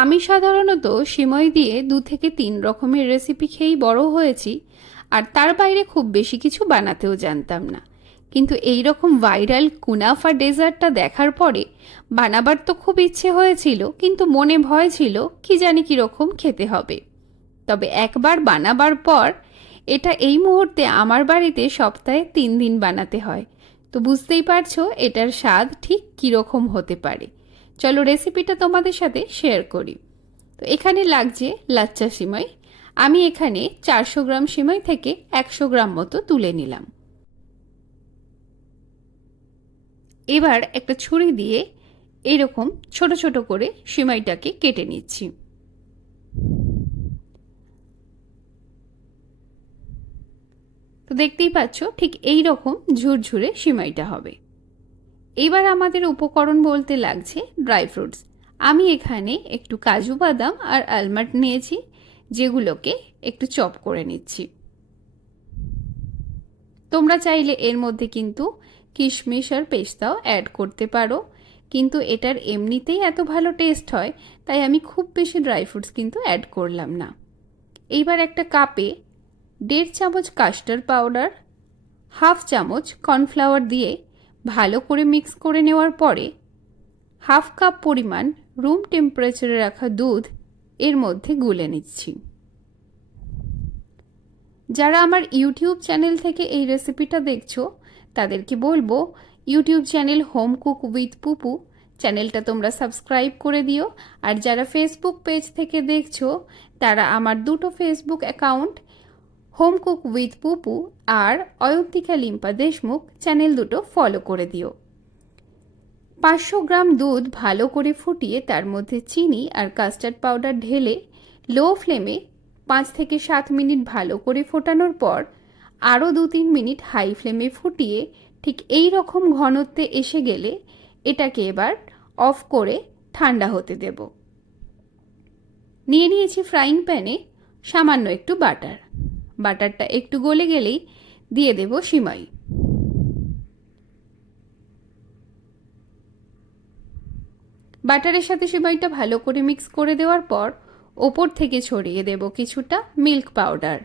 আমি সাধারণত সিমই দিয়ে 2 থেকে 3 রকমের রেসিপি খেয়েই বড় হয়েছি, আর তার বাইরে খুব বেশি কিছু বানাতেও জানতাম না। কিন্তু এই রকম ভাইরাল কুনাফা ডেজার্টটা দেখার পরে বানাবার তো খুব ইচ্ছে হয়েছিল, কিন্তু মনে ভয় ছিল কি জানি কীরকম খেতে হবে। তবে একবার বানাবার পর এটা এই মুহূর্তে আমার বাড়িতে সপ্তাহে 3 দিন বানাতে হয়। তো বুঝতেই পারছো এটার স্বাদ ঠিক কীরকম হতে পারে। চলো রেসিপিটা তোমাদের সাথে শেয়ার করি। তো এখানে লাগছে লাচ্চা সিমাই। আমি এখানে 400 গ্রাম সিমাই থেকে 100 গ্রাম মতো তুলে নিলাম। এবার একটা ছুরি দিয়ে এরকম ছোট ছোট করে সিমাইটাকে কেটে নিচ্ছি। তো দেখতেই পাচ্ছ ঠিক এই রকম ঝুরঝুরে সিমাইটা হবে। এবার আমাদের উপকরণ বলতে লাগছে ড্রাই ফ্রুটস। আমি এখানে একটু কাজু বাদাম আর আলমন্ড নিয়েছি, যেগুলোকে একটু চপ করে নিচ্ছি। তোমরা চাইলে এর মধ্যে কিন্তু কিশমিশ আর পেস্তাও অ্যাড করতে পারো, কিন্তু এটার এমনিতেই এত ভালো টেস্ট হয়, তাই আমি খুব বেশি ড্রাই ফ্রুটস কিন্তু অ্যাড করলাম না। এইবার একটা কাপে 1.5 চামচ কাস্টার্ড পাউডার, 1/2 চামচ কর্নফ্লাওয়ার দিয়ে ভালো করে মিক্স করে নেওয়ার পরে 1/2 কাপ পরিমাণ রুম টেম্পারেচারে রাখা দুধ এর মধ্যে গুলে নিচ্ছি। যারা আমার ইউটিউব চ্যানেল থেকে এই রেসিপিটা দেখছো তাদেরকে বলবো YouTube channel home cook with Pupu চ্যানেলটা তোমরা সাবস্ক্রাইব করে দিও। আর যারা ফেসবুক পেজ থেকে দেখছো তারা আমার দুটো Facebook account home cook with Pupu আর অয়ন্তিকা লিম্পা দেশমুখ চ্যানেল দুটো ফলো করে দিও। 500 গ্রাম দুধ ভালো করে ফুটিয়ে তার মধ্যে চিনি আর কাস্টার্ড পাউডার ঢেলে লো ফ্লেমে 5 থেকে 7 মিনিট ভালো করে ফোটানোর পর আরও 2-3 মিনিট হাই ফ্লেমে ফুটিয়ে ঠিক এই রকম ঘনত্বে এসে গেলে এটাকে এবার অফ করে ঠান্ডা হতে দেব। নিয়ে নিয়েছি ফ্রাইং প্যানে সামান্য একটু বাটার। বাটারটা একটু গলে গেলেই দিয়ে দেব সিমাই। বাটারের সাথে সিমাইটা ভালো করে মিক্স করে দেওয়ার পর ওপর থেকে ছড়িয়ে দেব কিছুটা মিল্ক পাউডার।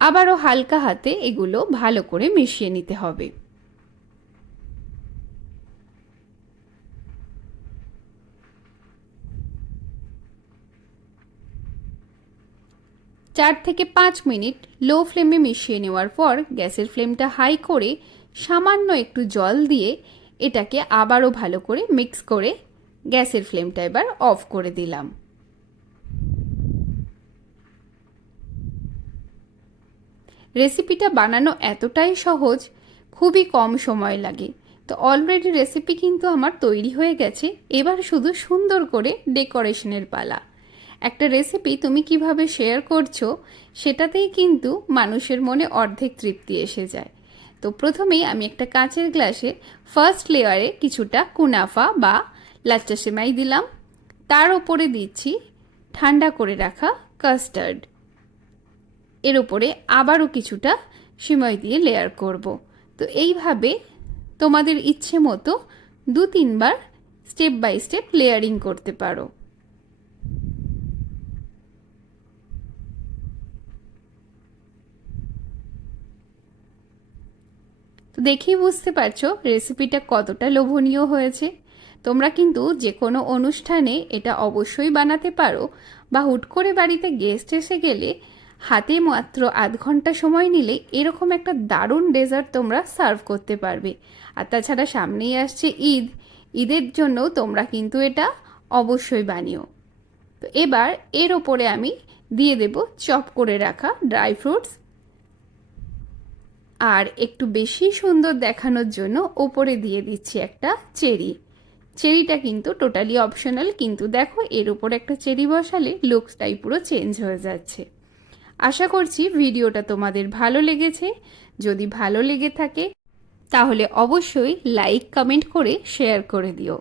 আবারও হালকা হাতে এগুলো ভালো করে মিশিয়ে নিতে হবে। 4 থেকে 5 মিনিট লো ফ্লেমে মিশিয়ে নেওয়ার পর গ্যাসের ফ্লেমটা হাই করে সামান্য একটু জল দিয়ে এটাকে আবারও ভালো করে মিক্স করে গ্যাসের ফ্লেমটা এবার অফ করে দিলাম। রেসিপিটা বানানো এতটাই সহজ, খুবই কম সময় লাগে। তো অলরেডি রেসিপি কিন্তু আমার তৈরি হয়ে গেছে, এবার শুধু সুন্দর করে ডেকোরেশনের পালা। একটা রেসিপি তুমি কিভাবে শেয়ার করছো সেটাতেই কিন্তু মানুষের মনে অর্ধেক তৃপ্তি এসে যায়। তো প্রথমেই আমি একটা কাঁচের গ্লাসে ফার্স্ট লেয়ারে কিছুটা কুনাফা বা লাচ্চা সেমাই দিলাম, তার ওপরে দিচ্ছি ঠান্ডা করে রাখা কাস্টার্ড, এর উপরে আবারও কিছুটা সিমাই দিয়ে লেয়ার করব। তো এইভাবে তোমাদের ইচ্ছে মতো 2-3 বার স্টেপ বাই স্টেপ লেয়ারিং করতে পারো। তো দেখেই বুঝতে পারছো রেসিপিটা কতটা লোভনীয় হয়েছে। তোমরা কিন্তু যে কোনো অনুষ্ঠানে এটা অবশ্যই বানাতে পারো, বা হুট করে বাড়িতে গেস্ট এসে গেলে হাতে মাত্র আধ ঘন্টা সময় নিলে এরকম একটা দারুণ ডেজার্ট তোমরা সার্ভ করতে পারবে। আর তাছাড়া সামনেই আসছে ঈদ, ঈদের জন্যও তোমরা কিন্তু এটা অবশ্যই বানিও। তো এবার এর ওপরে আমি দিয়ে দেব চপ করে রাখা ড্রাই ফ্রুটস, আর একটু বেশি সুন্দর দেখানোর জন্য ওপরে দিয়ে দিচ্ছি একটা চেরি। চেরিটা কিন্তু টোটালি অপশনাল, কিন্তু দেখো এর উপর একটা চেরি বসালে লুকসটাই পুরো চেঞ্জ হয়ে যাচ্ছে। আশা করছি ভিডিওটা তোমাদের ভালো লেগেছে। যদি ভালো লেগে থাকে তাহলে অবশ্যই লাইক কমেন্ট করে শেয়ার করে দিও।